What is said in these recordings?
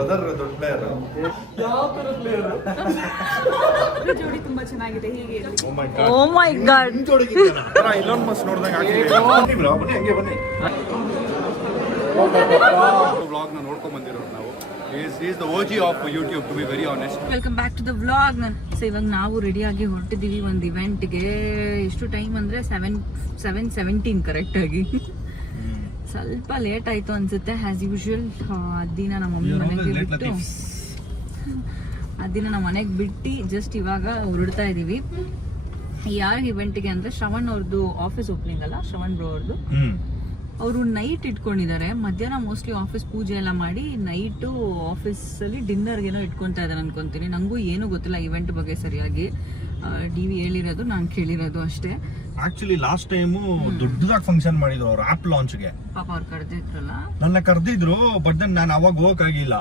Brother ದೊಡ್ಡ player. ಯಾವ ತರ ಪ್ಲೇಯರ್? ಜೋಡಿ ತುಂಬಾ ಚೆನ್ನಾಗಿದೆ. ಹೀಗೆ ಓ ಮೈ ಗಾಡ್, ಇಲ್ಲೊಂದು ಮಸ್ತ್ ನೋಡ್ದಂಗೆ ಬನ್ನಿ ಹಂಗೆ ಬನ್ನಿ. ವ್ಲಾಗ್ ನ ನೋಡ್ಕೊಂಡ್ ಬಂದಿರೋರು ನಾವು. He is the OG of YouTube, to be very honest. Welcome back to the vlog. So ಇವಾಗ ನಾವು ರೆಡಿಯಾಗಿ ಹೊರಟಿದ್ದೀವಿ ಒಂದು ಇವೆಂಟ್ಗೆ. ಎಷ್ಟು ಟೈಮ್ ಅಂದರೆ 7:17 ಕರೆಕ್ಟಾಗಿ. ಸ್ವಲ್ಪ ಲೇಟ್ ಆಯಿತು ಅನಿಸುತ್ತೆ ಆ್ಯಸ್ ಯೂಶ್ವಲ್. ದಿನ ನಮ್ಮ ಮಮ್ಮಿ ಮನೆಗೆ ಬಿಟ್ಟು ದಿನ ನಮ್ಮ ಮನೆಗೆ ಬಿಟ್ಟು ಜಸ್ಟ್ ಇವಾಗ ಹೊರಡ್ತಾ ಇದ್ದೀವಿ. ಯಾರ ಇವೆಂಟ್ಗೆ ಅಂದರೆ ಶ್ರವಣ್ ಅವ್ರದ್ದು ಆಫೀಸ್ ಓಪನಿಂಗ್ ಅಲ್ಲ, ಶ್ರವಣ್ ಬ್ರೋ ಅವ್ರದ್ದು. ಅವರು ನೈಟ್ ಇಟ್ಕೊಂಡಿದ್ದಾರೆ. ಮಧ್ಯಾಹ್ನ ಮೋಸ್ಟ್ಲಿ ಆಫೀಸ್ ಪೂಜೆ ಎಲ್ಲ ಮಾಡಿ ನೈಟು ಆಫೀಸಲ್ಲಿ ಡಿನ್ನರ್ಗೇನೋ ಇಟ್ಕೊತಾ ಇದ್ದಾರೆ ಅನ್ಕೊಂತೀನಿ. ನನಗೂ ಏನೂ ಗೊತ್ತಿಲ್ಲ ಇವೆಂಟ್ ಬಗ್ಗೆ ಸರಿಯಾಗಿ. ಡಿ.ವಿ ಹೇಳಿರೋದು, ನಾನು ಕೇಳಿರೋದು ಅಷ್ಟೇ. ಆಕ್ಚುಲಿ ಲಾಸ್ಟ್ ಟೈಮು ದೊಡ್ಡದಾಗಿ ಫಂಕ್ಷನ್ ಮಾಡಿದ್ರು ಅವ್ರು ಆಪ್ ಲಾಂಚ್ಗೆ. ಪಾಪ ಅವ್ರು ಕರೆದಿದ್ರಲ್ಲ, ನನ್ನ ಕರೆದಿದ್ರು. ಬಟ್ ದೆನ್ ನಾನು ಅವಾಗ ಹೋಗಕ್ಕಾಗಿಲ್ಲ.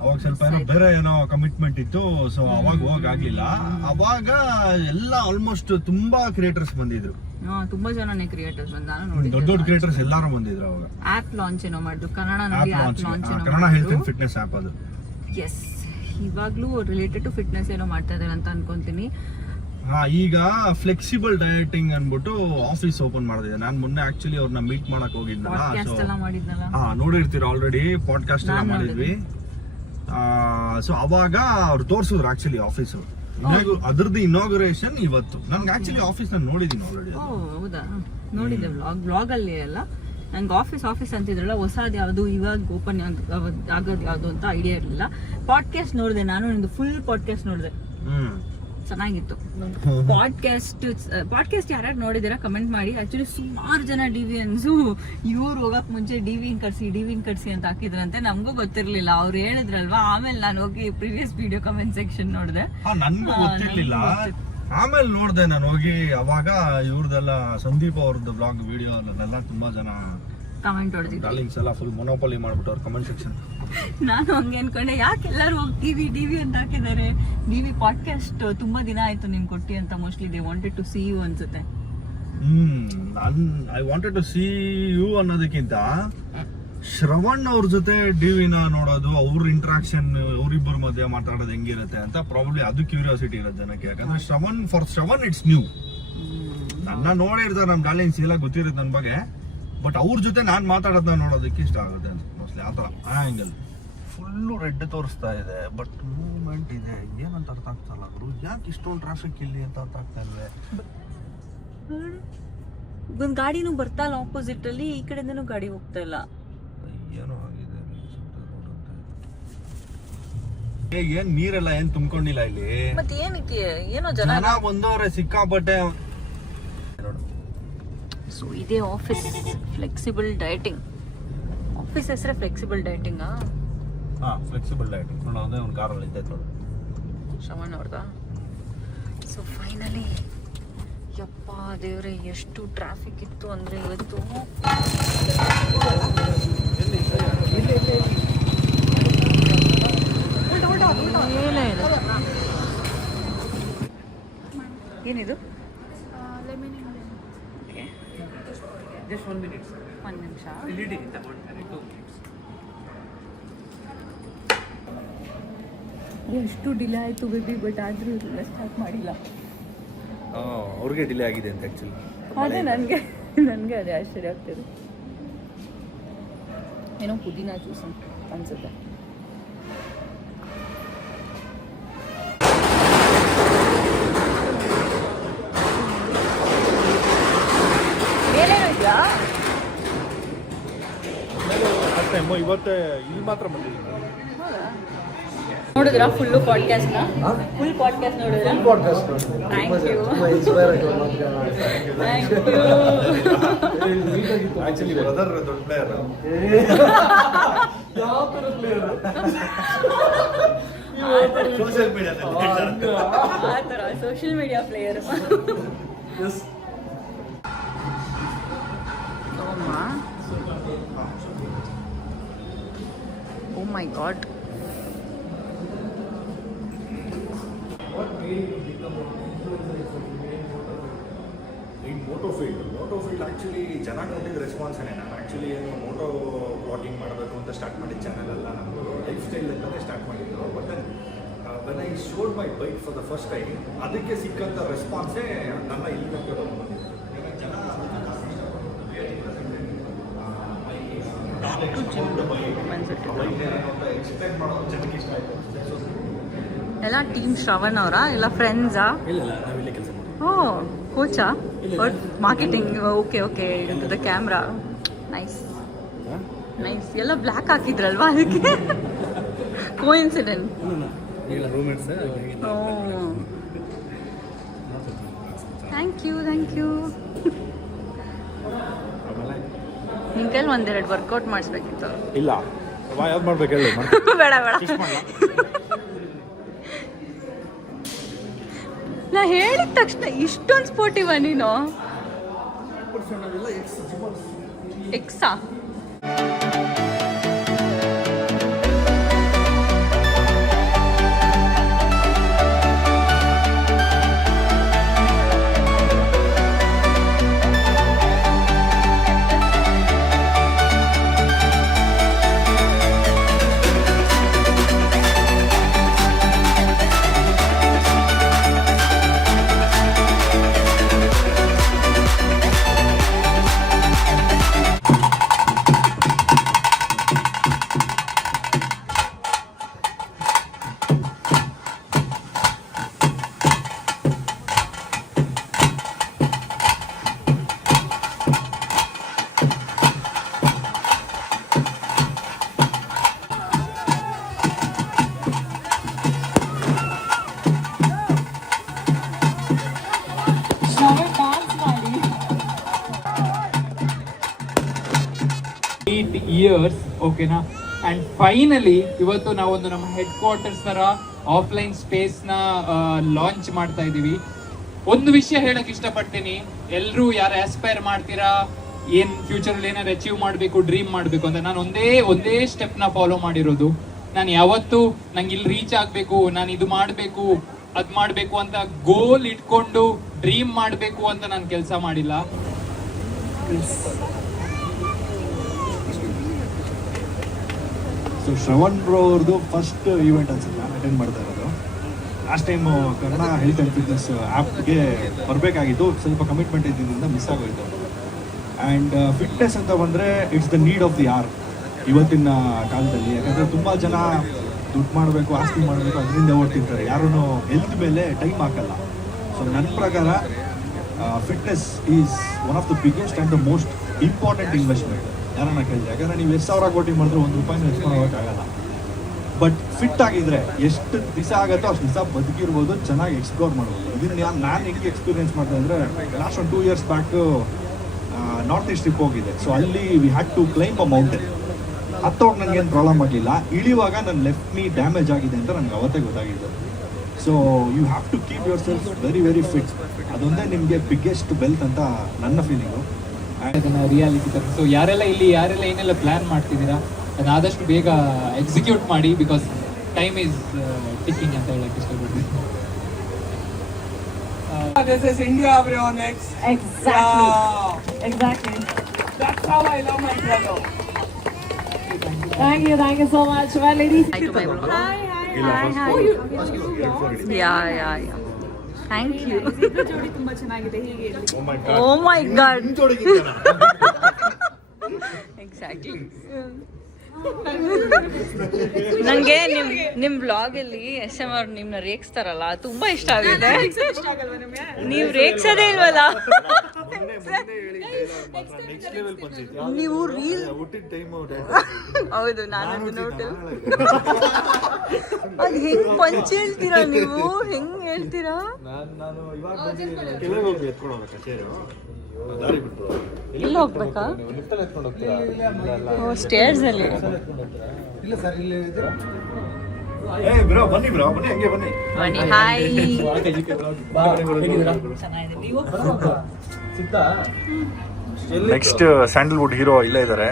ಅವಾಗ ಸ್ವಲ್ಪ ಏನೋ ಬೇರೆ ಏನೋ ಕಮಿಟ್ಮೆಂಟ್ ಇತ್ತು. ಸೊ ಅವಾಗ ಹೋಗಕ್ಕಾಗ್ಲಿಲ್ಲ. ಅವಾಗ ಎಲ್ಲ ಆಲ್ಮೋಸ್ಟ್ ತುಂಬಾ ಕ್ರಿಯೇಟರ್ಸ್ ಬಂದಿದ್ರು. ತುಂಬಾ ಜನನೇ ಕ್ರಿಯೇಟರ್ಸ್ ಬಂದ. ನಾನು ನೋಡಿ ದೊಡ್ಡ ದೊಡ್ಡ ಕ್ರಿಯೇಟರ್ಸ್ ಎಲ್ಲರೂ ಬಂದಿದ್ರು. ಅವಾಗ ಆಪ್ ಲಾಂಚ್ ಏನೋ ಮಾಡಿದ್ರು Kannada health and fitness app ಅದು. ಎಸ್, ಇವಾಗ್ಲೂ ರಿಲೇಟೆಡ್ ಟು ಫಿಟ್ನೆಸ್ ಏನೋ ಮಾಡ್ತಾ ಇದ್ದಾರೆ ಅಂತ ಅನ್ಕೊಂತೀನಿ. ಈಗ ಫ್ಲೆಕ್ಸಿಬಲ್ ಡಯಟಿಂಗ್ ಅನ್ಬಿಟ್ಟು ಆಫೀಸ್ ಓಪನ್ ಮಾಡಿದೆ. ನಾನು ಮೊನ್ನೆ ಆಕ್ಚುಲಿ ಅವ್ರನ್ನ ಮೀಟ್ ಮಾಡಕ್ ಹೋಗಿದ್ನಲ್ಲ. ನೋಡಿರ್ತೀರ ಆಲ್ರೆಡಿ, ಪಾಡ್ಕಾಸ್ಟ್ ಎಲ್ಲ ಮಾಡಿದ್ವಿ. ಸೊ ಅವಾಗ ಅವ್ರು ತೋರ್ಸಿದ್ರು ಆಕ್ಚುಲಿ ಆಫೀಸು. ಅದ್ರದ್ದು ಇನಾಗ್ರೇಷನ್ ಇವತ್ತು. ನನ್ಗೆ ಆಕ್ಚುಲಿ ಆಫೀಸ್ ನಾನು ನೋಡಿದೀನಿ ಆಲ್ರೆಡಿ. ಹೌದಾ? ನೋಡಿದ್ದೆ ವ್ಲಾಗ್ ಅಲ್ಲಿ ಎಲ್ಲ. ನಂಗೆ ಆಫೀಸ್ ಅಂತಿದ್ರಲ್ಲ, ಹೊಸದು ಯಾವುದು ಇವಾಗ ಓಪನ್ ಆಗೋದು ಯಾವುದು ಅಂತ ಐಡಿಯಾ ಇರಲಿಲ್ಲ. ಪಾಡ್ಕಾಸ್ಟ್ ನೋಡಿದೆ ನಾನು, ನಿಮ್ದು ಫುಲ್ ಪಾಡ್ಕಾಸ್ಟ್ ನೋಡಿದೆ. ಚೆನ್ನಾಗಿತ್ತು ಪಾಡ್ಕಾಸ್ಟ್. ಯಾರ್ಯಾರು ನೋಡಿದಿರಾ ಕಮೆಂಟ್ ಮಾಡಿ. ಆಕ್ಚುಲಿ ಸುಮಾರು ಜನ ಡಿವಿಯನ್ಸು ಇವ್ರು ಹೋಗಕ್ ಮುಂಚೆ ಡಿವಿನ್ ಕಟ್ಸಿ ಅಂತ ಹಾಕಿದ್ರಂತೆ. ನಮಗೂ ಗೊತ್ತಿರ್ಲಿಲ್ಲ, ಅವ್ರು ಹೇಳಿದ್ರಲ್ವಾ. ಆಮೇಲೆ ನಾನು ಹೋಗಿ ಪ್ರೀವಿಯಸ್ ವಿಡಿಯೋ ಕಮೆಂಟ್ ಸೆಕ್ಷನ್ ನೋಡಿದೆ. ನನ್ಗೂ ಗೊತ್ತಿರ್ಲಿಲ್ಲ. ಆಮೇಲೆ ನೋಡ್ದೆ ನಾನು ಹೋಗಿ. ಅವಾಗ ಇವ್ರದೆಲ್ಲ ಸಂದೀಪ್ ಅವ್ರದ್ದು ಬ್ಲಾಗ್ ವಿಡಿಯೋ ಅಲ್ಲೆಲ್ಲ ತುಂಬಾ ಜನ ಕಮೆಂಟ್ ಹೊಡೆದಿದ್ರು. ಫುಲ್ ಮೊನೋಪೊಲಿ ಮಾಡ್ಬಿಟ್ಟು ಅವ್ರ ಕಮೆಂಟ್ ಸೆಕ್ಷನ್. ನಾನು ಹಂಗೆ ಅನ್ಕೊಂಡೆ, ಯಾಕೆ ಎಲ್ಲರೂ ಹೋಗಿ ಡಿವಿ ಅಂತ ಹಾಕಿದ್ದಾರೆ. ಡಿವಿ ಪಾಡ್ಕಾಸ್ಟ್ ತುಂಬಾ ದಿನ ಆಯ್ತು ನಿಮ್ ಕೊಟ್ಟಿ ಅಂತ. Mostly they wanted to see you ಅನ್ಸುತ್ತೆ. I wanted to see you ಅನ್ನೋದಕ್ಕಿಂತ ಶ್ರವಣ್ ಅವ್ರ ಜೊತೆ ಡಿವಿನ ನೋಡೋದು, ಅವ್ರ ಇಂಟ್ರಾಕ್ಷನ್, ಅವ್ರಿಬ್ಬರ ಮಧ್ಯೆ ಮಾತಾಡೋದು ಹೆಂಗಿರುತ್ತೆ ಅಂತ ಪ್ರಾಬ್ಲಿ ಅದು ಕ್ಯೂರಿಯಾಸಿಟಿ ಇರೋದು ಜನಕ್ಕೆ. ಯಾಕಂದ್ರೆ ಶ್ರವಣ್ ಇಟ್ಸ್ ನ್ಯೂ. ನನ್ನ ನೋಡಿರ್ತಾರೆ, ನಮ್ ಡಾರ್ಲಿಂಗ್ಸ್ ಎಲ್ಲ ಗೊತ್ತಿರುತ್ತೆ ನನ್ನ ಬಗ್ಗೆ. ಬಟ್ ಅವ್ರ ಜೊತೆ ನಾನು ಮಾತಾಡೋದನ್ನ ನೋಡೋದಕ್ಕೆ ಇಷ್ಟ ಆಗುತ್ತೆ ಮೋಸ್ಟ್ಲಿ. ಆ ಥರ ಆ್ಯಂಗಲ್ ಫುಲ್ಲು ರೆಡ್ ತೋರಿಸ್ತಾ ಇದೆ. ಬಟ್ ಮೂವ್ಮೆಂಟ್ ಇದೆ, ಏನಂತ ಅರ್ಥ ಆಗ್ತಲ್ಲ ಗುರು. ಯಾಕೆ ಇಷ್ಟೊಂದು ಟ್ರಾಫಿಕ್ ಇಲ್ಲಿ ಅಂತ ಅರ್ಥ ಆಗ್ತಾ ಇಲ್ವೇ? ಒಂದು ಗಾಡಿನೂ ಬರ್ತಾ ಇಲ್ಲ ಆಪೋಸಿಟ್ ಅಲ್ಲಿ, ಈ ಕಡೆಯಿಂದನೂ ಗಾಡಿ ಹೋಗ್ತಾ ಇಲ್ಲ. ಏನೋ ಆಗಿದೆ. ಏನ್ ನೀರೆಲ್ಲ ಏನ್ ತುಂಬ್ಕೊಂಡಿಲ್ಲ ಇಲ್ಲಿ. ಮತ್ತೆ ಏನಕ್ಕೆ ಏನೋ ಜನ ಬಂದವ್ರೆ ಸಿಕ್ಕಾಪಟ್ಟೆ. ಸೊ ಇದೇ ಆಫೀಸ್, ಫ್ಲೆಕ್ಸಿಬಲ್ ಡಯಟಿಂಗ್ ಆಫೀಸ್. ಹೆಸರೇ ಫ್ಲೆಕ್ಸಿಬಲ್ ಡಯಟಿಂಗ್. ಫ್ಲೆಕ್ಸಿಬಲ್ ಡಯಟಿಂಗ್ ಅದೇ ಒಂದು ಕಾರಲ್ಲಿ ಇದ್ದೈತೆ ನೋಡಿ, ಶ್ರವಣ್ ಅವ್ರದ. ಸೊ ಫೈನಲಿ, ಯಪ್ಪ ದೇವ್ರೆ, ಎಷ್ಟು ಟ್ರಾಫಿಕ್ ಇತ್ತು ಅಂದ್ರೆ ಇವತ್ತು. ಏನಿದು? Just 1 minute. 1 ನಿಮಿಷ. Leading is about 2 minutes. ಎಷ್ಟು ಡಿಲೇ ಆಯಿತು ಬೇಬಿ, ಬಟ್ ಆದರೂ ಇರಲಿಲ್ಲ, ಸ್ಟಾರ್ಟ್ ಮಾಡಿಲ್ಲ. ಅವ್ರಿಗೆ ಡಿಲೇ ಆಗಿದೆ ಅಂತ ಆ್ಯಕ್ಚುಲಿ. ಅದೇ ನನಗೆ ಅದೇ ಆಶ್ಚರ್ಯ ಆಗ್ತಿದೆ. ಏನೋ ಪುದೀನ ಜ್ಯೂಸ್ ಅನ್ಸುತ್ತೆ. ಇವತ್ತೇ ಇಲ್ಲಿ ಮಾತ್ರ ಬಂದಿದ್ದೀನಿ. ನೋಡಿದ್ರಾ ಫುಲ್ಲು ಪಾಡ್ಕಾಸ್ಟ್ನ? ಫುಲ್ ಪಾಡ್ಕಾಸ್ಟ್ ನೋಡಿದ್ರಾ? Thank you. ಆಕ್ಚುಲಿ ಬ್ರದರ್ ದೊಡ್ಡ ಪ್ಲೇಯರ್. ಯಾವ ತರ ಪ್ಲೇಯರ್? ಸೋಷಿಯಲ್ ಮೀಡಿಯಾದಲ್ಲಿ ಆ ಥರ social media player. Oh my god. ಈ ಮೋಟೋ ಫೀಲ್ಡ್ ಆ್ಯಕ್ಚುಲಿ ಜನ ಕೊಟ್ಟಿದ್ದ ರೆಸ್ಪಾನ್ಸೇ. ನಾನು ಆ್ಯಕ್ಚುಲಿ ಏನು ಮೋಟೋ ವ್ಲಾಗಿಂಗ್ ಮಾಡಬೇಕು ಅಂತ ಸ್ಟಾರ್ಟ್ ಮಾಡಿದ ಚಾನಲ್ ಅಲ್ಲ, ನಮ್ಮದು ಲೈಫ್ ಸ್ಟೈಲ್ ಅಂತಲೇ ಸ್ಟಾರ್ಟ್ ಮಾಡಿದ್ದು. But then when I showed my bike for the first time, ಅದಕ್ಕೆ ಸಿಕ್ಕಂಥ ರೆಸ್ಪಾನ್ಸೇ ನನ್ನ ಇಲ್ಲಿ ಬಂದಿದೆ. ಜನ ಎಕ್ಸ್ಪೆಕ್ಟ್ ಮಾಡೋ ಜನಕ್ಕೆ ಇಷ್ಟ ಆಯಿತು. ಎಲ್ಲ ಟೀಮ್ ಶ್ರವಣ್ ಅವರಾ ಇಲ್ಲ ಫ್ರೆಂಡ್ಸಾ? ಇಲ್ಲ ನಾವಿಲ್ಲೇ ಕೆಲಸ ಮಾಡಿ. ಓ ಕೋಚಾ? Marketing. Okay okay. The camera nice nice. ಎಲ್ಲ ಬ್ಲ್ಯಾಕ್ ಹಾಕಿದ್ರಲ್ವಾ ಅದಕ್ಕೆ? ಕೋಇನ್ಸಿಡೆಂಟ್. ಇಲ್ಲ ರೂಮ್ಮೇಟ್ಸ್. Thank you. ನಿನ್ ಕೈಲಿ ಒಂದೆರಡು ವರ್ಕೌಟ್ ಮಾಡಿಸ್ಬೇಕಿತ್ತು. ಇಲ್ಲ ಯಾವ್ದು ಮಾಡ್ಬೇಕು ಹೇಳಿ. ಬೇಡ ನಾ ಹೇಳಿದ ತಕ್ಷಣ ಇಷ್ಟೊಂದು ಸ್ಪೋರ್ಟಿವ ನೀನು? ಎಕ್ಸಾ? ಇಯರ್ಸ್ ಓಕೆನಾ. ಆ್ಯಂಡ್ ಫೈನಲಿ ಇವತ್ತು ನಾವೊಂದು ನಮ್ಮ ಹೆಡ್ ಕ್ವಾರ್ಟರ್ಸ್ ಥರ ಆಫ್ಲೈನ್ ಸ್ಪೇಸ್ನ ಲಾಂಚ್ ಮಾಡ್ತಾ ಇದ್ದೀವಿ. ಒಂದು ವಿಷಯ ಹೇಳಕ್ ಇಷ್ಟಪಡ್ತೀನಿ, ಎಲ್ಲರೂ ಯಾರು ಆಸ್ಪೈರ್ ಮಾಡ್ತೀರಾ ಏನು ಫ್ಯೂಚರಲ್ಲಿ ಏನಾದ್ರು ಅಚೀವ್ ಮಾಡಬೇಕು, ಡ್ರೀಮ್ ಮಾಡಬೇಕು ಅಂತ, ನಾನು ಒಂದೇ ಸ್ಟೆಪ್ನ ಫಾಲೋ ಮಾಡಿರೋದು. ನಾನು ಯಾವತ್ತೂ ನಂಗೆ ಇಲ್ಲಿ ರೀಚ್ ಆಗಬೇಕು, ನಾನು ಇದು ಮಾಡಬೇಕು ಅದು ಮಾಡಬೇಕು ಅಂತ ಗೋಲ್ ಇಟ್ಕೊಂಡು ಡ್ರೀಮ್ ಮಾಡಬೇಕು ಅಂತ ನಾನು ಕೆಲಸ ಮಾಡಿಲ್ಲ. ಸೊ ಶ್ರವಣ್ ಬ್ರೋ ಅವ್ರದ್ದು ಫಸ್ಟ್ ಈವೆಂಟ್ ಅನ್ಸುತ್ತೆ ನಾನು ಅಟೆಂಡ್ ಮಾಡ್ತಾ ಇರೋದು. Last time Kannada health and fitness ಆ್ಯಪ್ಗೆ ಬರಬೇಕಾಗಿತ್ತು, ಸ್ವಲ್ಪ ಕಮಿಟ್ಮೆಂಟ್ ಇದ್ದಿದ್ದರಿಂದ ಮಿಸ್ ಆಗೋಯಿತು. ಆ್ಯಂಡ್ ಫಿಟ್ನೆಸ್ ಅಂತ ಬಂದರೆ it's the need of the hour ಇವತ್ತಿನ ಕಾಲದಲ್ಲಿ. ಯಾಕಂದರೆ ತುಂಬ ಜನ ದುಡ್ಡು ಮಾಡಬೇಕು, ಆಸ್ತಿ ಮಾಡಬೇಕು ಅದರಿಂದ ಓಡ್ತಿರ್ತಾರೆ, ಯಾರೂ ಹೆಲ್ತ್ ಮೇಲೆ ಟೈಮ್ ಹಾಕಲ್ಲ. ಸೊ ನನ್ನ ಪ್ರಕಾರ fitness is one of the biggest and the most important investment ಯಾರನ್ನ ಕೇಳಿದೆ. ಯಾಕಂದರೆ ನೀವು ಎಷ್ಟು ಸಾವಿರ ಕೋಟಿ ಮಾಡಿದ್ರೆ ₹1 ಎತ್ಕೊಂಡು ಹೋಗೋಕ್ಕಾಗಲ್ಲ. ಬಟ್ ಫಿಟ್ ಆಗಿದ್ರೆ ಎಷ್ಟು ದಿವಸ ಆಗುತ್ತೋ ಅಷ್ಟು ದಿವಸ ಬದುಕಿರ್ಬೋದು, ಚೆನ್ನಾಗಿ ಎಕ್ಸ್ಪ್ಲೋರ್ ಮಾಡ್ಬೋದು. ಇದನ್ನು ನಾನು ಹೆಂಗೆ ಎಕ್ಸ್ಪೀರಿಯನ್ಸ್ ಮಾಡ್ದೆ ಅಂದರೆ, ಲಾಸ್ಟ್ ಒಂದು 2 years back north east trip ಹೋಗಿದೆ. ಸೊ ಅಲ್ಲಿ we had to climb a mountain. ಹತ್ತೋಗಿ ನನಗೇನು ಪ್ರಾಬ್ಲಮ್ ಆಗಿಲ್ಲ, ಇಳಿಯುವಾಗ ನನ್ನ ಲೆಫ್ಟ್ ನೀ ಡ್ಯಾಮೇಜ್ ಆಗಿದೆ ಅಂತ ನನಗೆ ಅವತ್ತೇ ಗೊತ್ತಾಗಿದ್ದು. So you have to keep yourself very fit. ಅದೊಂದೇ ನಿಮಗೆ ಬಿಗ್ಗೆಸ್ಟ್ ವೆಲ್ತ್ ಅಂತ ನನ್ನ ಫೀಲಿಂಗು. ಅದನ್ನ ರಿಯಾಲಿಟಿ ತರ. ಸೊ ಯಾರೆಲ್ಲ ಏನೆಲ್ಲ ಪ್ಲಾನ್ ಮಾಡ್ತಿದ್ದೀರಾ ಅದನ್ನ ಆದಷ್ಟು ಬೇಗ ಎಕ್ಸಿಕ್ಯೂಟ್ ಮಾಡಿ, ಬಿಕಾಸ್ ಟೈಮ್ ಈಸ್ ಟಿಕ್ಕಿಂಗ್ ಅಂತ ಹೇಳಕ್ ಇಷ್ಟಪಡ್ತೀನಿ. This is India, bro. Next. Exactly. That's how I love my brother. Thank you so much. Well, ladies. Hi to my bro. Hi. Yeah. Thank you. ಇಬ್ರು ಜೋಡಿ ತುಂಬಾ ಚೆನ್ನಾಗಿದೆ. ಹೀಗೆ ಇರ್ಲಿ. Oh my god. ಎಕ್ಸಾಕ್ಟ್ಲಿ. ನಂಗೆ ನಿಮ್ಮ ಬ್ಲಾಗಲ್ಲಿ SM ಅವ್ರು ನಿಮ್ಮನ್ನ ರೇಗಿಸ್ತಾರಲ್ಲ ತುಂಬಾ ಇಷ್ಟ ಆಗಿದೆ. ಇಷ್ಟ ಆಗಲ್ವಾ ನಿಮ್ಗೆ? ನೀವು ರೇಗಿಸೋದೇ ಇಲ್ವಲ್ಲ. ನೀವು ರೀಲ್ ಹೌದು, ನಾನು ನೋಡು. ಅದು ಹೆಂಗ್ ಪಂಚ್ ಹೇಳ್ತೀರಾ ನೀವು, ಹೆಂಗ್ ಹೇಳ್ತೀರಾ? ಇಲ್ಲಿ ಹೋಗ್ಬೇಕಾ? ಸ್ಟೇರ್ಸ್ ಅಲ್ಲಿ. ಬನ್ನಿ ಹಂಗೆ ಬನ್ನಿ. ಹಾಯ್. ನೆಕ್ಸ್ಟ್ ಸ್ಯಾಂಡಲ್ವುಡ್ ಹೀರೋ ಇಲ್ಲೇ ಇದ್ದಾರೆ.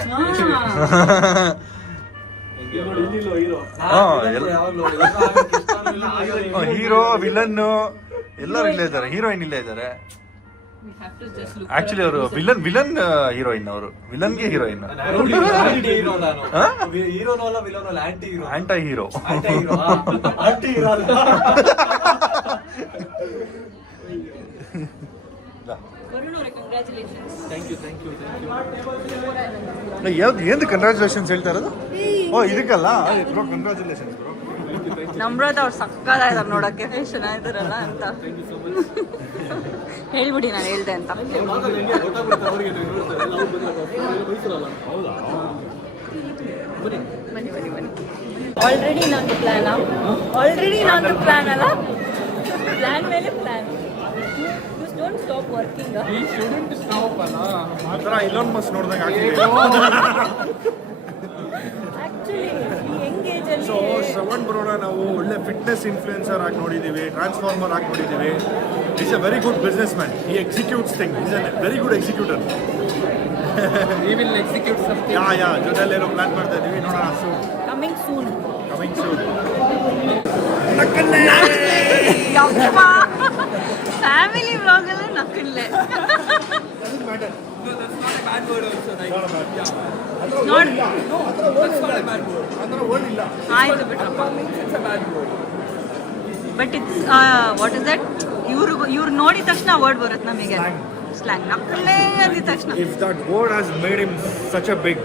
ಹೀರೋ ವಿಲನ್ ಎಲ್ಲರೂ ಇಲ್ಲೇ ಇದ್ದಾರೆ, ಹೀರೋಯಿನ್ ಇಲ್ಲೇ ಇದ್ದಾರೆ. ಆಕ್ಚುಲಿ ಅವರು ವಿಲನ್ ಹೀರೋಯಿನ್, ಅವರು ವಿಲನ್ಗೆ ಹೀರೋಯಿನ್, ಆಂಟಿ ಹೀರೋ. ಏನು ಕಂಗ್ರಾಚುಲೇಷನ್ಸ್ ಹೇಳ್ತಾ ಇರೋದು? ಓ ಇದಕ್ಕಲ್ಲ ಬ್ರೋ, ಕಂಗ್ರಾಚುಲೇಷನ್ಸ್ ಬ್ರೋ. ನಮ್ರತ ಅವ್ರು ಸಕ್ಕದಾಗಿದ್ದಾರೆ ನೋಡಕ್ಕೆ, ಎಷ್ಟು ಚೆನ್ನಾಗಿದ್ದಾರಲ್ಲ ಅಂತ ಹೇಳ್ಬಿಡಿ, ನಾನು ಹೇಳ್ದೆ ಅಂತ. ಬನ್ನಿ ಬನ್ನಿ ಬನ್ನಿ. ಆಲ್ರೆಡಿ ನಂದು ಪ್ಲಾನ್ ಅಲ್ಲ, ಪ್ಲಾನ್ ಮೇಲೆ ಪ್ಲಾನ್. Don't stop working. ಮಾತ್ರ ಇಲಾನ್ ಮಸ್ಕ್ ನೋಡ್ದಂಗೆ ಆಕ್ಚುಲಿ ಈ ಎಂಗೇಜ್ ಅಲ್ಲಿ ಸೊ ಶ್ರವಣ್ ಬ್ರೋನ ನಾವು ಒಳ್ಳೆ ಫಿಟ್ನೆಸ್ ಇನ್ಫ್ಲುಯೆನ್ಸರ್ ಆಗಿ ನೋಡಿದ್ದೀವಿ, ಟ್ರಾನ್ಸ್ಫಾರ್ಮರ್ ಆಗಿ ನೋಡಿದ್ದೀವಿ. Is a very good business man. He executes thing, is a very good executor. Yeah ಜೊತೆಲಿರೋ ಪ್ಲಾನ್ ಮಾಡ್ತಾ ಇದ್ದೀವಿ, ನೋಡೋಣ. Coming soon. ಫ್ಯಾಮಿಲಿ ವ್ಲಾಗ್ ಅಲ್ಲೇ ನಕ್ಕಲ್ಲೇ. ಆಯ್ತು ಬಿಟ್ರಪ್ಪ. But it's what is that, ಇವ್ರು ನೋಡಿದ ತಕ್ಷಣ ವರ್ಡ್ ಬರುತ್ತೆ ನಮಗೆ, ಸ್ಲ್ಯಾಂಗ್. ನಕ್ಕಲ್ಲೇ ಅಂದಿದ ತಕ್ಷಣ. If that word has made him such a big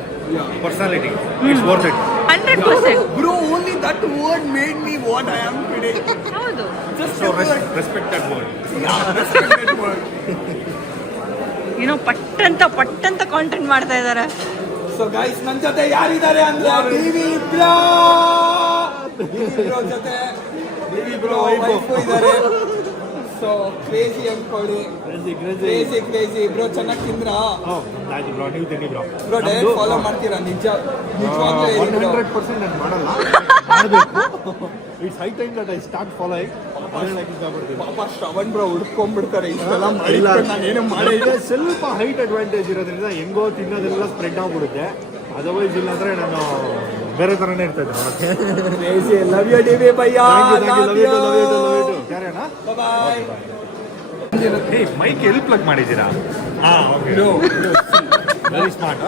personality, it's worth it. 100%. Bro, only that word made me what I am today. ಹೌದು. So respect that word. Respect that word. ಏನೋ ಪಟ್ಟಂತ content ಮಾಡ್ತಾ ಇದ್ದಾರೆ. So guys, ನನ್ನ ಜೊತೆ ಯಾರಿದ್ದಾರೆ ಅಂದ್ರೆ TV bro ಜೊತೆ ಟಿವಿ ಬ್ರೋ ವೈಫ್ ಇದ್ದಾರೆ. ಸೊ ಕ್ರೇಜಿ ಅನ್ಕೊಳ್ಳಿ, ಕ್ರೇಜಿ ಬ್ರೋ. ಚೆನ್ನಾಗಿ ತಿಂದ್ರಾ? ಬ್ರೋ ಡಯಟ್ ಫಾಲೋ ಮಾಡ್ತೀರಾ? ನಿಜವಾಗ್ಲೂ 100% ನಾನು ಮಾಡಲ್ಲ, it's high time that I start following. ಪಾಪ ಶ್ರವಣ್ ಬ್ರೋ ಹುಡ್ಕೊಂಡ್ಬಿಡ್ತಾರೆ ಇಷ್ಟೆಲ್ಲ ಮಾಡಿಲ್ಲ, ನಾನೇನು ಮಾಡಿಲ್ಲ. ಸ್ವಲ್ಪ ಹೈಟ್ ಅಡ್ವಾಂಟೇಜ್ ಇರೋದ್ರಿಂದ ಹೆಂಗೋ ತಿನ್ನೋದೆಲ್ಲ ಸ್ಪ್ರೆಡ್ ಆಗ್ಬಿಡುತ್ತೆ. ಅದರ್ವೈಸ್ ಇಲ್ಲಾಂದ್ರೆ ನಾನು ಬೇರೆ ಥರನೇ ಇರ್ತಾ ಇದ್ದೆ. Love you D B bhaiya. Bye. Mic ಎಲ್ಲಿ ಪ್ಲಗ್ ಮಾಡಿದ್ದೀರಾ? Very smart.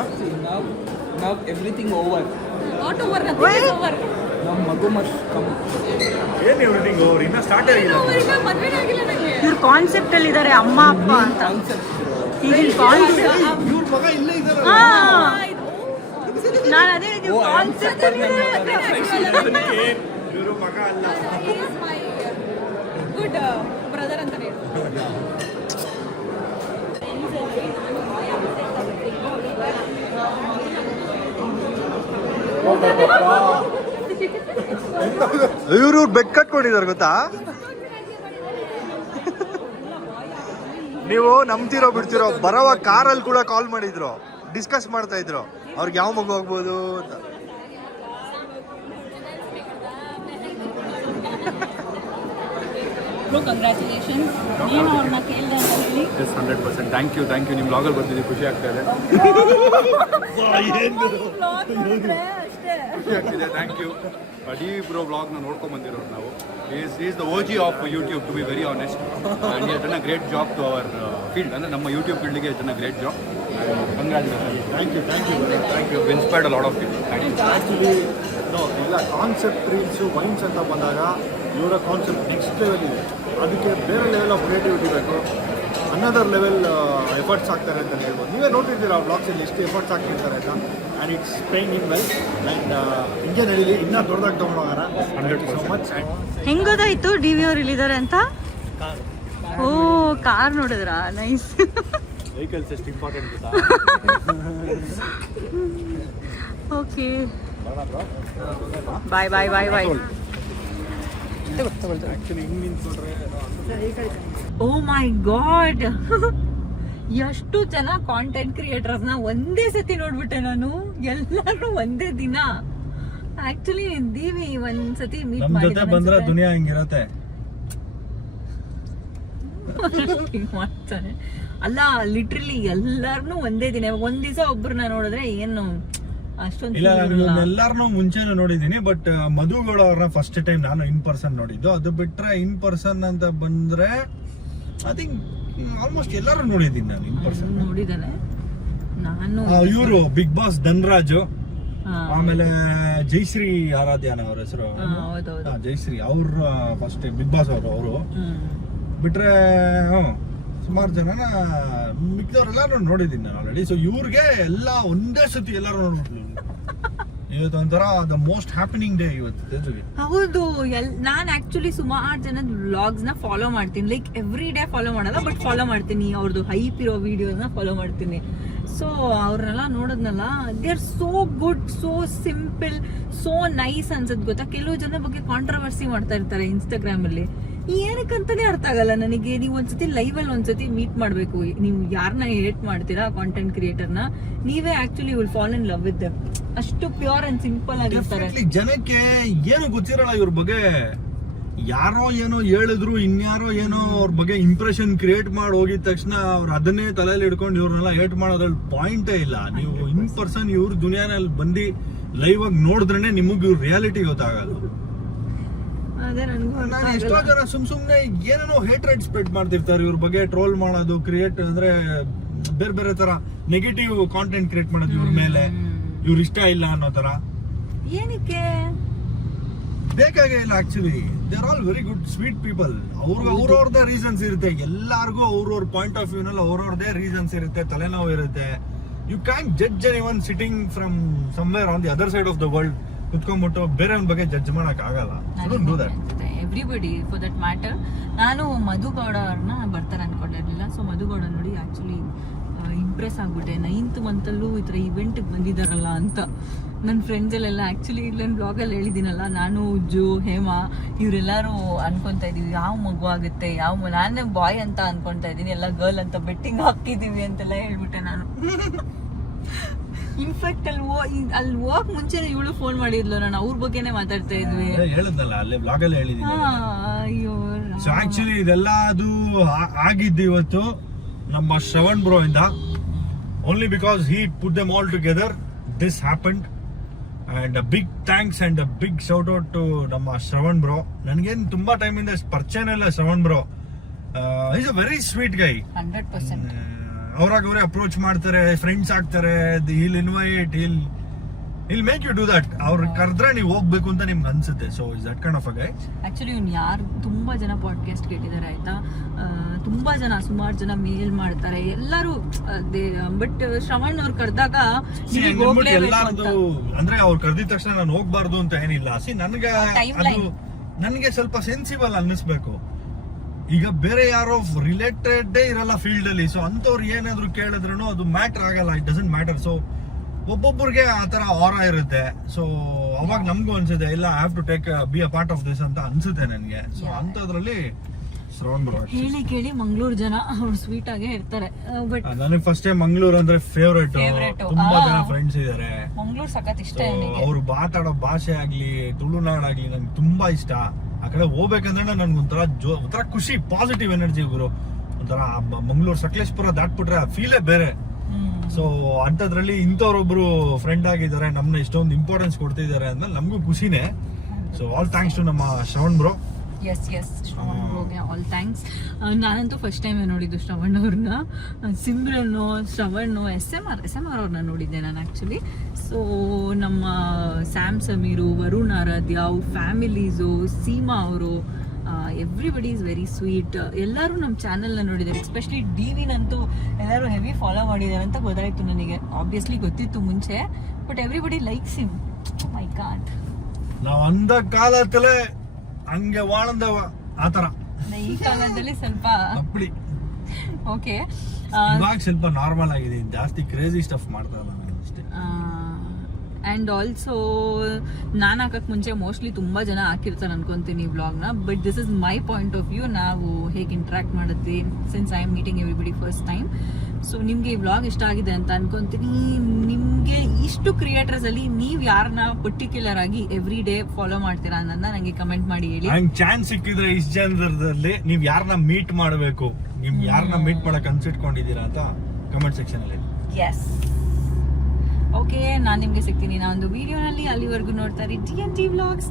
Now everything over. Not over, nothing is over. ನಮ್ಮ ಮಗು ಮಸ್ಟ್ ಕಮ್. ಏನು ಎವ್ರಿಥಿಂಗ್ ಓವರ್? ಇನ್ನೂ ಸ್ಟಾರ್ಟ್ ಆಗಿಲ್ಲ. ಈಗ ಮದ್ವೆನೇ ಆಗಿಲ್ಲ ನನಗೆ. ಇವ್ರ ಕಾನ್ಸೆಪ್ಟ್ ಅಲ್ಲಿ ಇದ್ದಾರೆ, ಅಮ್ಮ ಅಪ್ಪ ಅಂತ. ಈಗಿನ ಕಾನ್ಸೆಪ್ಟ್ ಇವ್ರ ಮಗ ಇಲ್ಲೇ ಇದ್ದಾರೆ. ನಾನು ಅದೇ ಕಾನ್ಸೆಪ್ಟ್ ಅಲ್ಲಿ ಇವರು ಮಗ ಅಲ್ಲ. ಗುಡ್ ಬ್ರದರ್ ಅಂತಾನೆ. ಇವರು ಬೆಕ್ ಕಟ್ಕೊಂಡಿದ್ದಾರೆ ಗೊತ್ತಾ? ನೀವು ನಂಬ್ತಿರೋ ಬಿಡ್ತಿರೋ, ಬರೋವ ಕಾರಲ್ಲಿ ಕೂಡ ಕಾಲ್ ಮಾಡಿದ್ರು, ಡಿಸ್ಕಸ್ ಮಾಡ್ತಾ ಇದ್ರು ಅವ್ರಿಗೆ ಯಾವ ಮಗು ಹೋಗ್ಬೋದು ಅಂತ. ಕಂಗ್ರ್ಯಾಚುಲೇಷನ್ಸ್. ನೀನು ಅವ್ರನ್ನ ಕೇಳಿದೆ ಅಂತ ಹೇಳಿ. 100%. ಥ್ಯಾಂಕ್ ಯು ನಿಮ್ಮ ಬ್ಲಾಗಲ್ಲಿ ಬರ್ತಿದ್ದೀವಿ, ಖುಷಿ ಆಗ್ತಾ ಇದೆ. ಖುಷಿ ಆಗ್ತಿದೆ. Thank you. ಡಿ ಬ್ರೋ ಬ್ಲಾಗ್ನ ನೋಡ್ಕೊಂಡು ಬಂದಿರೋರು ನಾವು. Is the OG of YouTube, to be very honest. And he has done a great job to our field. ಅಂದರೆ ನಮ್ಮ ಯೂಟ್ಯೂಬ್ ಫೀಲ್ಡ್ಗೆ has done a great job. Congratulation. Thank you. Inspired a lot of people. Actually ಇಲ್ಲ, concept reels vines ಅಂತ ಬಂದಾಗ ಇವರ concept next level ಇದೆ. ಅದಕ್ಕೆ ಬೇರೆ ಲೆವೆಲ್ ಆಫ್ ಕ್ರಿಯೇಟಿವಿಟಿ ಬೇಕು, ಅನದರ್ ಲೆವೆಲ್ ಎಫರ್ಟ್ಸ್ ಆಗ್ತಾರೆ ಅಂತ ಹೇಳ್ಬೋದು. ನೀವೇ ನೋಡ್ತಿರ್ತೀರ ಆ ಬ್ಲಾಗ್ಸಲ್ಲಿ ಎಷ್ಟು ಎಫರ್ಟ್ಸ್ ಆಗ್ತಿರ್ತಾರೆ ಅಂತ. And it's paying in well. And ಹಿಂಗೆ ನಡೀಲಿ, ಇನ್ನೂ ದೊಡ್ಡದಾಗಿ ತೊಗೊಂಡೋಗಾರ. 100% ಮಚ್. ಹೆಂಗ್ ಗೊತ್ತಾಯ್ತು ಡಿ ವಿ ಅವ್ರು ಇಲ್ಲಿದ್ದಾರೆ ಅಂತ? ಓ, ಕಾರ್ ನೋಡಿದ್ರಾ? ನೈಸ್. ವೆಹಿಕಲ್ಸ್ ಎಷ್ಟು ಇಂಪಾರ್ಟೆಂಟ್ ಗೊತ್ತಾ? ಓಕೆ, ಬಾಯ್. ಆ್ಯಕ್ಚುಲಿ ಹಿಂಗೆ ನಿಂತ್ಕೊಂಡ್ರೆ ಓ ಮೈ ಗಾಡ್, ಎಷ್ಟು ಜನ ಕಾಂಟೆಂಟ್ ಕ್ರಿಯೇಟರ್ಸ್ನ ಒಂದೇ ಸತಿ ನೋಡ್ಬಿಟ್ಟೆ ನಾನು, ಎಲ್ಲರೂ ಒಂದೇ ದಿನ. ಆಕ್ಚುಲಿ ದೀವಿ ಒಂದ್ಸತಿ ಮೀಟ್ ಬಂದ್ರೆ ದುನಿಯಾ ಹಿಂಗಿರತ್ತೆ. ಮಾಡ್ತಾನೆ ಅಲ್ಲ, ಲಿಟ್ರಲಿ ಎಲ್ಲಾರನು ಒಂದೇ ದಿನ. ಒಂದ್ ದಿವಸ ಒಬ್ರನ್ನ ನೋಡಿದ್ರೆ ಏನು ಅಷ್ಟೊಂದು ಇಲ್ಲ, ಎಲ್ಲಾರನ್ನೂ ಮುಂಚೆನೂ ನೋಡಿದ್ದೀನಿ, ಬಟ್ ಮಧುಗೌಡ ಅವ್ರನ್ನ ಫಸ್ಟ್ ಟೈಮ್ ನಾನು ಇನ್ ಪರ್ಸನ್ ನೋಡಿದ್ದು. ಅದು ಬಿಟ್ರೆ ಇನ್ ಪರ್ಸನ್ ಅಂತ ಬಂದ್ರೆ ಐ ಥಿಂಕ್ ಆಲ್ಮೋಸ್ಟ್ ಎಲ್ಲರೂ ನೋಡಿದ್ದೀನಿ ನಾನು ಇನ್ ಪರ್ಸನ್. ನೋಡಿದಾನೆ ನಾನು. ಇವರು ಬಿಗ್ ಬಾಸ್ ಧನ್ರಾಜು, ಹಾ. ಆಮೇಲೆ ಜಯಶ್ರೀ ಆರಾಧ್ಯನ ಅವ್ರ ಹೆಸರು. ಹೌದೌದು. ಜಯಶ್ರೀ ಅವ್ರ ಫಸ್ಟ್ ಬಿಗ್ ಬಾಸ್ ಅವರು ಹ್ಮ್. ಬಿಟ್ರೆ ಸುಮಾರು ಜನನ ಮಿಕ್ದವ್ರೆಲ್ಲಾರು ನೋಡಿದ್ದೀನಿ ನಾನು ಆಲ್ರೆಡಿ. ಸೊ ಇವ್ರಿಗೆ ಎಲ್ಲ ಒಂದೇ ಸತಿ ಎಲ್ಲರೂ ನೋಡ್ಬಿಟ್ಲು. ಇವತ್ತು ಒಂಥರ ದ ಮೋಸ್ಟ್ ಹ್ಯಾಪನಿಂಗ್ ಡೇ ಇವತ್ತು ತೇಜುಗೆ. ಹೌದು. ನಾನ್ ಆಕ್ಚುಲಿ ಸುಮಾರು ಜನದ ವ್ಲಾಗ್ಸ್ ನ ಫಾಲೋ ಮಾಡ್ತೀನಿ. ಲೈಕ್ ಎವ್ರಿ ಡೇ ಫಾಲೋ ಮಾಡಲ್ಲ, ಬಟ್ ಫಾಲೋ ಮಾಡ್ತೀನಿ. ಅವ್ರದ್ದು ಹೈಪ್ ಇರೋ ವಿಡಿಯೋಸ್ ನ ಫಾಲೋ ಮಾಡ್ತೀನಿ. ಸೊ ಅವ್ರನ್ನೆಲ್ಲ ನೋಡಿದ್ನಲ್ಲ, they are so good, so simple, so nice ಅನ್ಸತ್ ಗೊತ್ತಾ. ಕೆಲವು ಜನ ಬಗ್ಗೆ ಕಾಂಟ್ರವರ್ಸಿ ಮಾಡ್ತಾ ಇರ್ತಾರೆ ಇನ್ಸ್ಟಾಗ್ರಾಮ್ ಅಲ್ಲಿ. ಏನಕ್ಕಂತಾನೆ ಅರ್ಥ ಆಗಲ್ಲ ನನಗೆ. ನೀವು ಒಂದ್ಸತಿ ಲೈವ್ ಅಲ್ಲಿ ಒಂದ್ಸತಿ ಮೀಟ್ ಮಾಡ್ಬೇಕು. ನೀವು ಯಾರನ್ನ ಹೇಟ್ ಮಾಡ್ತೀರಾ ಕಾಂಟೆಂಟ್ ಕ್ರಿಯೇಟರ್ನ, ನೀವೇ actually will fall in love with them. ಅಷ್ಟು ಪ್ಯೂರ್ ಅಂಡ್ ಸಿಂಪಲ್ ಆಗಿರ್ತಾರೆ. ಜನಕ್ಕೆ ಏನು ಗೊತ್ತಿರಲ್ಲ ಇವ್ರ ಬಗ್ಗೆ. ಯಾರೋ ಏನೋ ಹೇಳಿದ್ರು, ಇನ್ಯಾರೋ ಏನೋ ಅವ್ರ ಬಗ್ಗೆ ಇಂಪ್ರೆಷನ್ ಕ್ರಿಯೇಟ್ ಮಾಡಿ ಹೋಗಿದ ತಕ್ಷಣ ಅವ್ರು ಅದನ್ನೇ ತಲೆಯಲ್ಲಿ ಹಿಡ್ಕೊಂಡು ಇವ್ರನ್ನೆಲ್ಲ ಹೇಟ್ ಮಾಡೋದ್ರಲ್ಲಿ ಪಾಯಿಂಟೇ ಇಲ್ಲ. ನೀವು ಇನ್ ಪರ್ಸನ್ ಇವ್ರ ದುನಿಯಾನಲ್ಲಿ ಬಂದು ಲೈವ್ ಆಗಿ ನೋಡಿದ್ರೇನೆ ನಿಮಗೆ ಇವ್ರ ರಿಯಾಲಿಟಿ ಗೊತ್ತಾಗಲ್ಲ. ಅದೇ ನನಗೂ ನಾನು ಎಷ್ಟೋ ಜನ ಸುಮ್ನೆ ಏನೇನೋ ಹೇಟ್ರೆಡ್ ಸ್ಪ್ರೆಡ್ ಮಾಡ್ತಿರ್ತಾರೆ ಇವ್ರ ಬಗ್ಗೆ, ಟ್ರೋಲ್ ಮಾಡೋದು, ಕ್ರಿಯೇಟ್ ಅಂದ್ರೆ ಬೇರೆ ಬೇರೆ ತರ ನೆಗೆಟಿವ್ ಕಾಂಟೆಂಟ್ ಕ್ರಿಯೇಟ್ ಮಾಡೋದು ಇವ್ರ ಮೇಲೆ. ಇವ್ರ ಇಷ್ಟ ಇಲ್ಲ ಅನ್ನೋ ತರ. ಏನಕ್ಕೆ ಬೇಕಾಗೇ ಇಲ್ಲ actually. They are all very good sweet people. ಅವ್ರವ್ರದೇ ರೀಸನ್ಸ್ ಇರುತ್ತೆ. ಎಲ್ಲಾರ್ಗು ಅವ್ರವ್ರ ಪಾಯಿಂಟ್ ಆಫ್ ವ್ಯೂ ನಲ್ಲಿ ಅವ್ರವ್ರದೇ ರೀಸನ್ಸ್ ಇರುತ್ತೆ, ತಲೆನೋವು ಇರುತ್ತೆ. You can judge anyone sitting from somewhere on the other side of the world. ಕುತ್ಕೊಂಡ್ಬಿಟ್ಟು ಬೇರೆಯವ್ರ ಬಗ್ಗೆ ಜಡ್ಜ್ ಮಾಡಕ್ ಆಗಲ್ಲ. Everybody for that matter. ನಾನು ಮಧುಗೌಡ ಅವ್ರನ್ನ ಬರ್ತಾರೆ ಅನ್ಕೊಂಡಿರ್ಲಿಲ್ಲ. ಸೊ ಮಧುಗೌಡ ನೋಡಿ ಆಕ್ಚುಲಿ ಇಂಪ್ರೆಸ್ ಆಗ್ಬಿಟ್ಟೆ. 9th ಮಂತಲ್ಲೂ ಈ ಥರ ಇವೆಂಟ್ಗೆ ಬಂದಿದ್ದಾರಲ್ಲ ಅಂತ. ನನ್ನ ಫ್ರೆಂಡ್ಸಲ್ಲೆಲ್ಲ ಆ್ಯಕ್ಚುಲಿ ಇಲ್ಲೊಂದು ಬ್ಲಾಗಲ್ಲಿ ಹೇಳಿದ್ದೀನಲ್ಲ, ನಾನು ಉಜ್ಜು, ಹೇಮಾ ಇವರೆಲ್ಲರೂ ಅನ್ಕೊತಾ ಇದೀವಿ ಯಾವ ಮಗು ಆಗುತ್ತೆ, ನಾನೇ ಬಾಯ್ ಅಂತ ಅನ್ಕೊತಾ ಇದ್ದೀನಿ, ಎಲ್ಲ ಗರ್ಲ್ ಅಂತ ಬೆಟ್ಟಿಂಗ್ ಹಾಕ್ತಿದ್ದೀವಿ ಅಂತೆಲ್ಲ ಹೇಳ್ಬಿಟ್ಟೆ ನಾನು. ಇನ್ಫ್ಯಾಕ್ಟ್ ಅಲ್ಲಿ ಹೋಗಕ್ ಮುಂಚೆ ಇವಳು ಫೋನ್ ಮಾಡಿದ್ಲು, ನಾನು ಅವ್ರ ಬಗ್ಗೆನೇ ಮಾತಾಡ್ತಾ ಇದ್ವಿ. ಹೇಳಿದ್ನಲ್ಲ ಅಲ್ಲೇ ಬ್ಲಾಗ್ ಅಲ್ಲಿ ಹೇಳಿದ್ದೀನಿ. ಅಯ್ಯೋ, ಸೊ ಆಕ್ಚುಲಿ ಇದೆಲ್ಲ ಅದು ಆಗಿದ್ದು ಇವತ್ತು ನಮ್ಮ ಶ್ರವಣ್ ಬ್ರೋ ಇಂದ. Only because he put them all together this happened. And big thanks and big shout out to ನಮ್ಮ ಶ್ರವಣ್ ಬ್ರೋ. ನನಗೇನು ತುಂಬಾ ಟೈಮ್ ಇಂದ ಪರಿಚಯನೇ ಇಲ್ಲ Shravan bro. Is a very sweet guy. 100%. ಅವ್ರಾಗ ಅವರೇ ಅಪ್ರೋಚ್ ಮಾಡ್ತಾರೆ, ಫ್ರೆಂಡ್ಸ್ ಆಗ್ತಾರೆ. He'll invite, he'll make you do that. ಅವ್ರು ಕರೆದ್ರೆ ನೀವು ಹೋಗ್ಬೇಕು ಅಂತ ನಿಮ್ಗೆ ಅನ್ಸುತ್ತೆ. So is that kind of a guy. Actually ಇವ್ನು ಯಾರು ತುಂಬಾ ಜನ ಪಾಡ್ಕಾಸ್ಟ್ ಕೇಳಿದ್ದಾರೆ ಆಯ್ತಾ. ತುಂಬಾ ಜನ, ಸುಮಾರು ಜನ ಮೇಲ್ ಮಾಡ್ತಾರೆ ಎಲ್ಲರೂ. ಬಟ್ ಶ್ರವಣ್ ಅವ್ರು ಕರೆದಾಗ ಎಲ್ಲಾರ್ದು ಅಂದ್ರೆ ಅವ್ರು ಕರೆದಿದ ತಕ್ಷಣ ನಾನು ಹೋಗ್ಬಾರ್ದು ಅಂತ ಏನಿಲ್ಲ. ನನ್ಗೆ ಸ್ವಲ್ಪ ಸೆನ್ಸಿಬಲ್ ಅನ್ನಿಸ್ಬೇಕು. ಈಗ ಬೇರೆ ಯಾರೋ ರಿಲೇಟೆಡ್ ಇರಲ್ಲ ಫೀಲ್ಡ್ ಅಲ್ಲಿ. ಸೊ ಅಂತವ್ರು ಏನಾದ್ರು ಕೇಳಿದ್ರು ಅದು ಮ್ಯಾಟರ್ ಆಗಲ್ಲ. It doesn't matter. ಸೊ ಒಬ್ಬೊಬ್ಬರಿಗೆ ಆ ತರ ಆರ ಇರುತ್ತೆ. ಸೊ ಅವಾಗ ನಮ್ಗೂ ಅನ್ಸುತ್ತೆ ಇಲ್ಲ, I have to take be a part of this ಅಂತ ಅನ್ಸುತ್ತೆ ನನ್ಗೆ. ಸೊ ಅಂತದ್ರಲ್ಲಿ ಶ್ರವಣ್ ಬ್ರೋ ಹೇಳಿ ಕೇಳಿ ಮಂಗಳೂರು ಜನ ಅವ್ರು ಸ್ವೀಟ್ ಆಗೇ ಇರ್ತಾರೆ. ಬಟ್ ನನಗೆ ಫಸ್ಟ್ ಟೈಮ್ ಮಂಗಳೂರು ಅಂದ್ರೆ ಫೇವ್ರೇಟ್. Favorite. ತುಂಬಾ ಜನ ಫ್ರೆಂಡ್ಸ್ ಇದಾರೆ. ಮಂಗಳೂರು ಸಖತ್ ಇಷ್ಟ. ಅವ್ರು ಮಾತಾಡೋ ಭಾಷೆ ಆಗ್ಲಿ, ತುಳುನಾಡಾಗ್ಲಿ ನಂಗೆ ತುಂಬಾ ಇಷ್ಟ. ಆ ಕಡೆ ಹೋಗ್ಬೇಕಂದ್ರೆ ನನ್ಗೆ ಒಂಥರ ಖುಷಿ, ಪಾಸಿಟಿವ್ ಎನರ್ಜಿ ಗುರು. ಒಂಥರ ಮಂಗಳೂರು ಸಕಲೇಶ್ಪುರ ದಾಟ್ಬಿಟ್ರೆ ಆ ಫೀಲೇ ಬೇರೆ. ಸೊ ಅಂತದ್ರಲ್ಲಿ ಇಂಥವ್ರೊಬ್ರು ಫ್ರೆಂಡ್ ಆಗಿದ್ದಾರೆ, ನಮ್ನ ಇಷ್ಟೊಂದು ಇಂಪಾರ್ಟೆನ್ಸ್ ಕೊಡ್ತಿದ್ದಾರೆ ಅಂದ್ಮೇಲೆ ನಮಗೂ ಖುಷಿನೇ. ಸೊ ಆಲ್ ಥ್ಯಾಂಕ್ಸ್ ಟು ನಮ್ಮ ಶ್ರವಣ್ ಬ್ರೋ. ಎಸ್ ಶ್ರವಣ್ ಬ್ರೋಗೆ ಆಲ್ ಥ್ಯಾಂಕ್ಸ್. ನಾನಂತೂ ಫಸ್ಟ್ ಟೈಮ್ ನೋಡಿದ್ದು ಶ್ರವಣ್ ಅವ್ರನ್ನ. ಸಿಮ್ರನ್ನು, ಶ್ರವಣ್ಣು, ಎಸ್ ಎಮ್ ಆರ್ ಅವ್ರನ್ನ ನೋಡಿದ್ದೆ ನಾನು ಆ್ಯಕ್ಚುಲಿ. ಸೊ ನಮ್ಮ ಸ್ಯಾಮ್ ಸಮೀರು, ವರುಣ್ ಆರಾಧ್ಯ, ಅವ್ರ ಫ್ಯಾಮಿಲೀಸು, ಸೀಮಾ ಅವರು, ಎವ್ರಿಬಡಿ ಈಸ್ ವೆರಿ ಸ್ವೀಟ್. ಎಲ್ಲರೂ ನಮ್ಮ ಚಾನಲ್ನ ನೋಡಿದ್ದಾರೆ. ಎಸ್ಪೆಷಲಿ ಡಿವಿನಂತೂ ಎಲ್ಲರೂ ಹೆವಿ ಫಾಲೋ ಮಾಡಿದ್ದಾರೆ ಅಂತ ಗೊತ್ತಾಯ್ತು ನನಗೆ. ಆಬ್ವಿಯಸ್ಲಿ ಗೊತ್ತಿತ್ತು ಮುಂಚೆ, but everybody likes him. My god, ನಾವು ಅಂದ ಕಾಲದಲ್ಲೇ ಹಂಗೆ ವಾಳಂದವ ಆತರ. ಈ ಕಾಲದಲ್ಲಿ ಸ್ವಲ್ಪ ಓಕೆ, ಇವಾಗ ಸ್ವಲ್ಪ ನಾರ್ಮಲ್ ಆಗಿದೆ. ಜಾಸ್ತಿ ಕ್ರೇಜಿ ಸ್ಟಫ್ ಮಾಡ್ತಾ ಇಲ್ಲ ಅಷ್ಟೇ. ಆ್ಯಂಡ್ ಆಲ್ಸೋ ನಾನು ಹಾಕಕ್ಕೆ ಮುಂಚೆ ಮೋಸ್ಟ್ಲಿ ತುಂಬ ಜನ ಹಾಕಿರ್ತಾರೆ ಅನ್ಕೊಂತೀನಿ ವ್ಲಾಗ್ನ. But this is my point of view. ನಾವು ಹೇಗೆ ಇಂಟ್ರ್ಯಾಕ್ಟ್ ಮಾಡುತ್ತೆ since I am meeting everybody first time. So ನಿಮಗೆ ಈ ವ್ಲಾಗ್ ಇಷ್ಟ ಆಗಿದೆ ಅಂತ ಅನ್ಕೊಂತೀನಿ. ನಿಮಗೆ ಇಷ್ಟು ಕ್ರಿಯೇಟರ್ಸಲ್ಲಿ ನೀವು ಯಾರನ್ನ ಪರ್ಟಿಕ್ಯುಲರ್ ಆಗಿ ಎವ್ರಿ ಡೇ ಫಾಲೋ ಮಾಡ್ತೀರಾ ಅನ್ನೋದನ್ನ ನನಗೆ ಕಮೆಂಟ್ ಮಾಡಿ ಹೇಳಿ. ಚಾನ್ಸ್ ಸಿಕ್ಕಿದ್ರೆ ಇಷ್ಟು ಜನರಲ್ಲಿ ನೀವು ಯಾರನ್ನ ಮೀಟ್ ಮಾಡಬೇಕು, ನೀವು ಯಾರನ್ನ ಮೀಟ್ ಮಾಡಕ್ ಅನ್ಸಿಟ್ಕೊಂಡಿದ್ದೀರಾ ಅಂತ ಕಮೆಂಟ್ ಸೆಕ್ಷನ್ ಅಲ್ಲಿ. ಎಸ್, ಓಕೆ, ನಾನು ನಿಮಗೆ ಸಿಗ್ತೀನಿ ನಾನೊಂದು ವಿಡಿಯೋನಲ್ಲಿ. ಅಲ್ಲಿವರೆಗೂ ನೋಡ್ತಾ ಇರಿ TNT ವ್ಲಾಗ್ಸ್.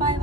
ಬಾಯ್.